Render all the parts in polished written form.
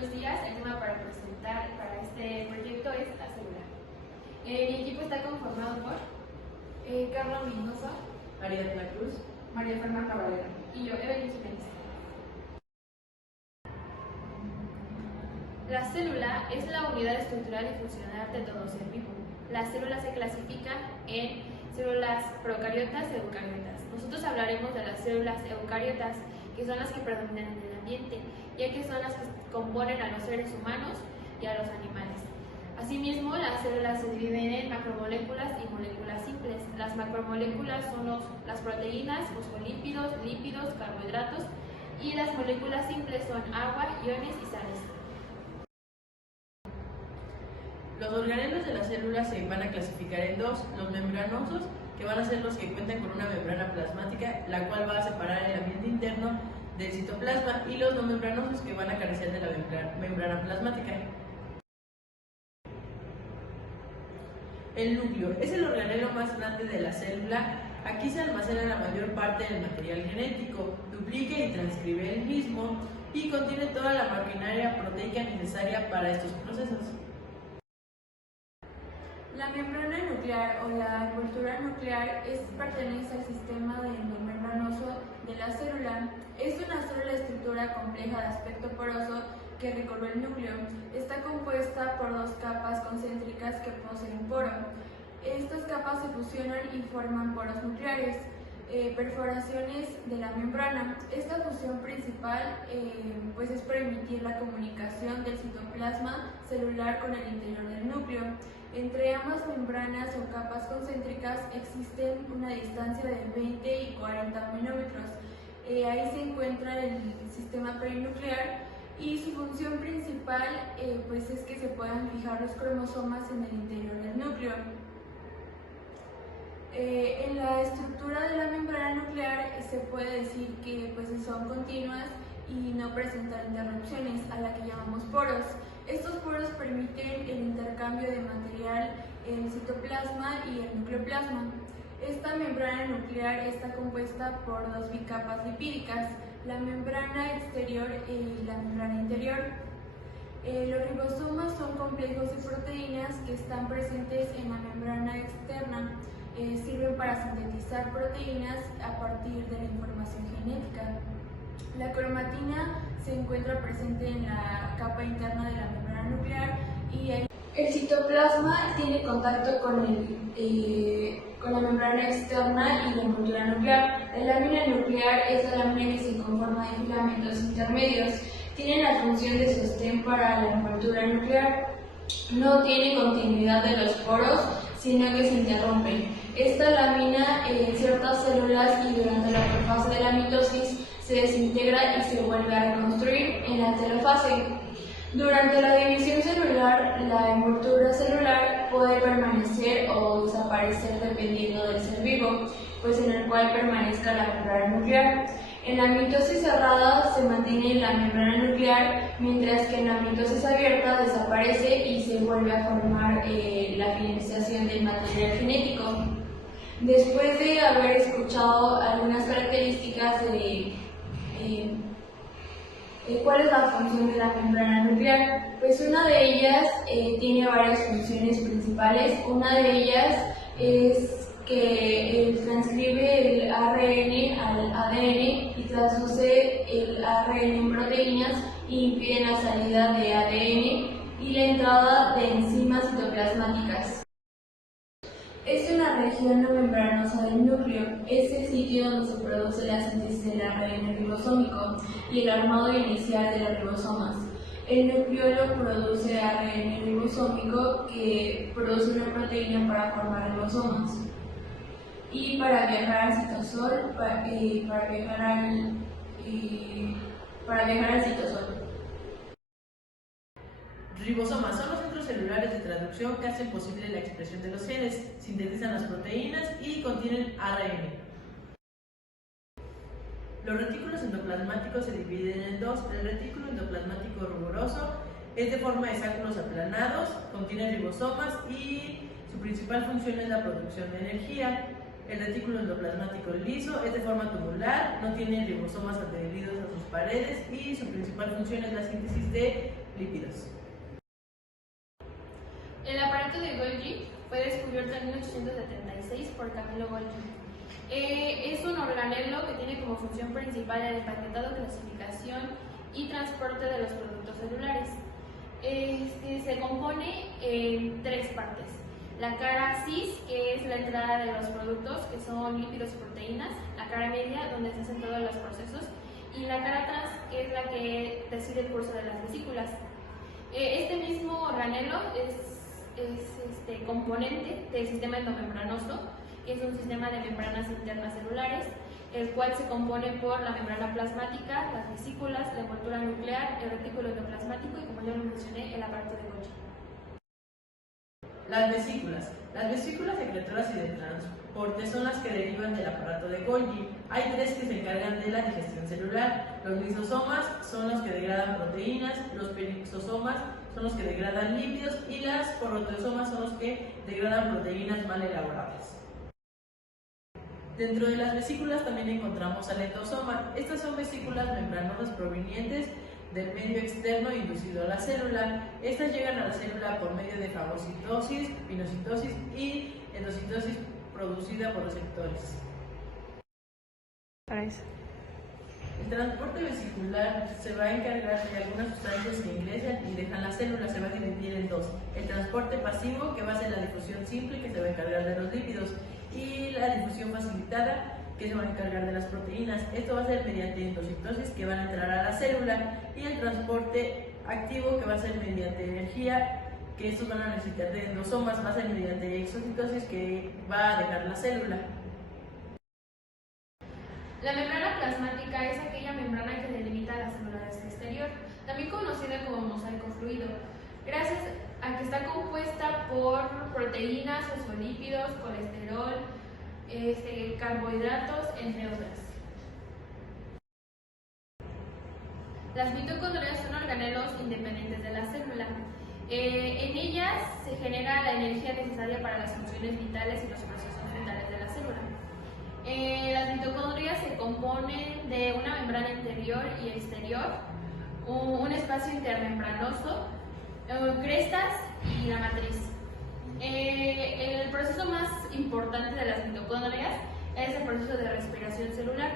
buenos días. El tema para presentar para este proyecto es la célula. Mi equipo está conformado por Carlos Mendoza, Ariadna Cruz, María Fernanda Valera y yo, Evelyn Jiménez. La célula es la unidad estructural y funcional de todo ser vivo. Las células se clasifican en células procariotas y eucariotas. Nosotros hablaremos de las células eucariotas, que son las que predominan en el ambiente, ya que son las que componen a los seres humanos y a los animales. Asimismo, las células se dividen en macromoléculas y moléculas simples. Las macromoléculas son las proteínas, fosfolípidos, lípidos, carbohidratos, y las moléculas simples son agua, iones y sales. Los organelos de las células se van a clasificar en dos: los membranosos, que van a ser los que cuentan con una membrana plasmática, la cual va a separar el ambiente interno del citoplasma, y los no membranosos, que van a carecer de la membrana plasmática. El núcleo es el organelo más grande de la célula. Aquí se almacena la mayor parte del material genético, duplica y transcribe el mismo, y contiene toda la maquinaria proteica necesaria para estos procesos. La membrana nuclear o la envoltura nuclear pertenece al sistema endomembranoso de la célula. Es una sola estructura compleja de aspecto poroso que recorre el núcleo. Está compuesta por dos capas concéntricas que poseen poro. Estas capas se fusionan y forman poros nucleares, perforaciones de la membrana. Esta función principal es permitir la comunicación del citoplasma celular con el interior del núcleo. Entre ambas membranas o capas concéntricas existe una distancia de 20 y 40 nanómetros. Ahí se encuentra el sistema perinuclear, y su función principal es que se puedan fijar los cromosomas en el interior del núcleo. En la estructura de la membrana nuclear se puede decir que son continuas y no presentan interrupciones, a la que llamamos poros. Estos poros permiten el intercambio de material en el citoplasma y el nucleoplasma. Esta membrana nuclear está compuesta por dos bicapas lipídicas, la membrana exterior y la membrana interior. Los ribosomas son complejos de proteínas que están presentes en la membrana externa. Sirven para sintetizar proteínas a partir de la información genética. La cromatina se encuentra presente en la capa interna de la membrana nuclear, y el citoplasma tiene contacto con la membrana externa y la envoltura nuclear. La lámina nuclear es la lámina que se conforma de filamentos intermedios. Tiene la función de sostén para la envoltura nuclear. No tiene continuidad de los poros, sino que se interrumpen. Esta lámina en ciertas células y durante la profase de la mitosis se desintegra y se vuelve a reconstruir en la telofase. Durante la división celular, la envoltura celular puede permanecer o desaparecer dependiendo del ser vivo, en el cual permanezca la membrana nuclear. En la mitosis cerrada se mantiene la membrana nuclear, mientras que en la mitosis abierta desaparece y se vuelve a formar la finalización del material genético. Después de haber escuchado algunas características de ¿cuál es la función de la membrana nuclear? Una de ellas tiene varias funciones principales. Una de ellas es que transcribe el ARN al ADN y traduce el ARN en proteínas y impide la salida de ADN y la entrada de enzimas citoplasmáticas. Es una región no membranosa del núcleo. Es el sitio donde se produce la síntesis del ARN ribosómico y el armado inicial de los ribosomas. El nucleolo produce ARN ribosómico, que produce una proteína para formar ribosomas. Y para viajar al citosol, para viajar al citosol. Ribosomas son los centros celulares de traducción que hacen posible la expresión de los genes, sintetizan las proteínas y contienen ARN. Los retículos endoplasmáticos se dividen en dos. El retículo endoplasmático rugoso es de forma de sacos aplanados, contiene ribosomas y su principal función es la producción de energía. El retículo endoplasmático liso es de forma tubular, no tiene ribosomas adheridos a sus paredes y su principal función es la síntesis de lípidos. El aparato de Golgi fue descubierto en 1876 por Camillo Golgi. Es un organelo que tiene como función principal el empaquetado, clasificación y transporte de los productos celulares. Se compone en tres partes. La cara cis, que es la entrada de los productos, que son lípidos y proteínas. La cara media, donde se hacen todos los procesos. Y la cara trans, que es la que decide el curso de las vesículas. Este mismo organelo es componente del sistema endomembranoso, que es un sistema de membranas internas celulares, el cual se compone por la membrana plasmática, las vesículas, la envoltura nuclear, el retículo endoplasmático y, como ya lo mencioné, el aparato de Golgi. Las vesículas. Las vesículas secretoras y de transporte son las que derivan del aparato de Golgi. Hay tres que se encargan de la digestión celular. Los lisosomas son los que degradan proteínas, los perisosomas son los que degradan lípidos y las proteosomas son los que degradan proteínas mal elaboradas. Dentro de las vesículas también encontramos al endosoma. Estas son vesículas membranosas provenientes del medio externo inducido a la célula. Estas llegan a la célula por medio de fagocitosis, pinocitosis y endocitosis producida por receptores. El transporte vesicular se va a encargar de algunas sustancias que ingresan y dejan la célula. Se va a dividir en dos: el transporte pasivo, que va a ser la difusión simple, que se va a encargar de los lípidos, y la difusión facilitada, que se van a encargar de las proteínas. Esto va a ser mediante endocitosis, que van a entrar a la célula, y el transporte activo, que va a ser mediante energía, que estos van a necesitar de endosomas, va a ser mediante exocitosis, que va a dejar la célula. La membrana plasmática es aquella membrana que delimita la célula de su exterior, también conocida como mosaico fluido, gracias a que está compuesta por proteínas, fosfolípidos, colesterol, carbohidratos, entre otras. Las mitocondrias son organelos independientes de la célula. En ellas se genera la energía necesaria para las funciones vitales y los procesos vitales de la célula. Las mitocondrias se componen de una membrana interior y exterior, un espacio intermembranoso, crestas y la matriz. El proceso más importante de las mitocondrias es el proceso de respiración celular.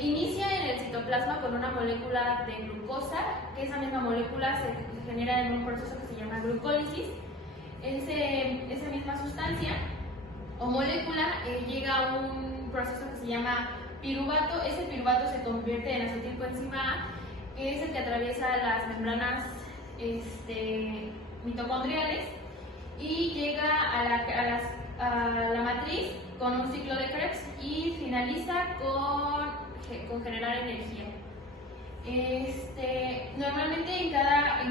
Inicia en el citoplasma con una molécula de glucosa, que esa misma molécula se genera en un proceso que se llama glucólisis. Esa misma sustancia o molécula llega a un proceso que se llama piruvato. Ese piruvato se convierte en acetilcoenzima A, que es el que atraviesa las membranas mitocondriales y llega a la matriz con un ciclo de Krebs y finaliza con generar energía. Normalmente en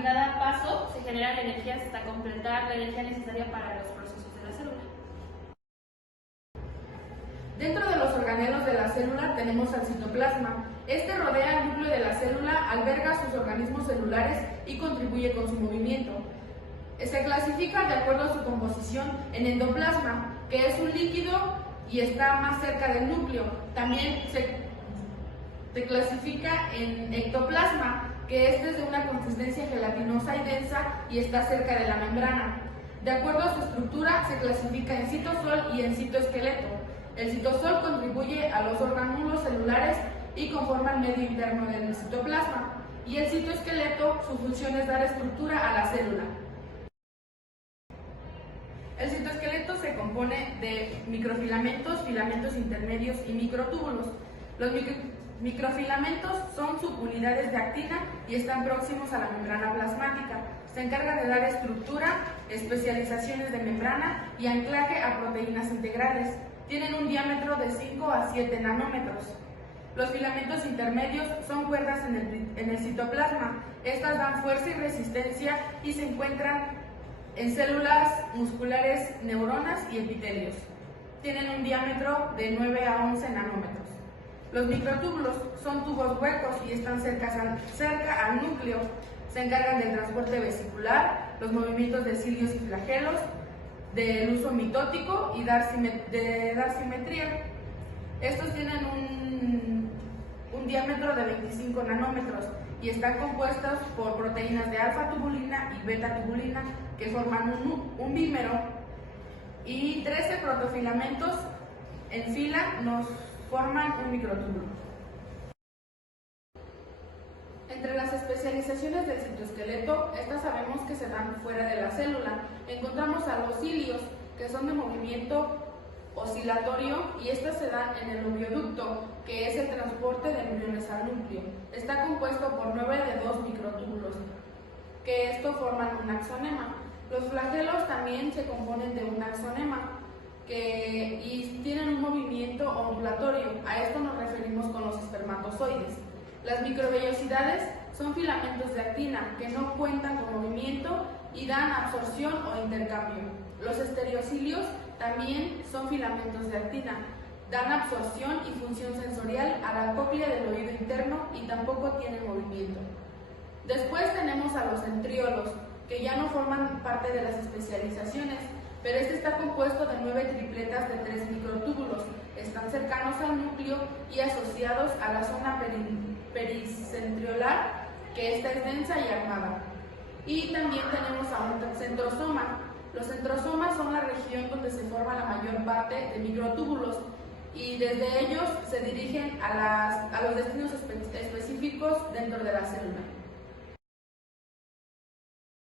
cada paso se generan energías hasta completar la energía necesaria para los procesos de la célula. Dentro de los organelos de la célula tenemos al citoplasma. Este rodea el núcleo de la célula, alberga sus organismos celulares y contribuye con su movimiento. Se clasifica de acuerdo a su composición en endoplasma, que es un líquido y está más cerca del núcleo. También se clasifica en ectoplasma, que es desde una consistencia gelatinosa y densa y está cerca de la membrana. De acuerdo a su estructura, se clasifica en citosol y en citoesqueleto. El citosol contribuye a los orgánulos celulares y conforma el medio interno del citoplasma. Y el citoesqueleto, su función es dar estructura a la célula. El citoesqueleto se compone de microfilamentos, filamentos intermedios y microtúbulos. Los microfilamentos son subunidades de actina y están próximos a la membrana plasmática. Se encargan de dar estructura, especializaciones de membrana y anclaje a proteínas integrales. Tienen un diámetro de 5 a 7 nanómetros. Los filamentos intermedios son cuerdas en el citoplasma. Estas dan fuerza y resistencia y se encuentran en células musculares, neuronas y epitelios. Tienen un diámetro de 9 a 11 nanómetros. Los microtúbulos son tubos huecos y están cerca al núcleo. Se encargan del transporte vesicular, los movimientos de cilios y flagelos, del uso mitótico y de dar simetría. Estos tienen un diámetro de 25 nanómetros y están compuestos por proteínas de alfa-tubulina y beta-tubulina que forman un bímero, y 13 protofilamentos en fila nos forman un microtúbulo. Entre las especializaciones del citoesqueleto, estas sabemos que se dan fuera de la célula. Encontramos a los cilios, que son de movimiento oscilatorio, y estas se dan en el obvioducto, que es el transporte de embriones al núcleo. Está compuesto por 9 de 2 microtúbulos, que esto forman un axonema. Los flagelos también se componen de un axonema y tienen un movimiento ondulatorio. A esto nos referimos con los espermatozoides. Las microvellosidades son filamentos de actina que no cuentan con movimiento y dan absorción o intercambio. Los estereocilios también son filamentos de actina, dan absorción y función sensorial a la cóclea del oído interno y tampoco tienen movimiento. Después tenemos a los centriolos, que ya no forman parte de las especializaciones, pero este está compuesto de 9 tripletas de 3 microtúbulos. Están cercanos al núcleo y asociados a la zona pericentriolar, que esta es densa y armada. Y también tenemos a un centrosoma. Los centrosomas son la región donde se forma la mayor parte de microtúbulos, y desde ellos se dirigen a los destinos específicos dentro de la célula.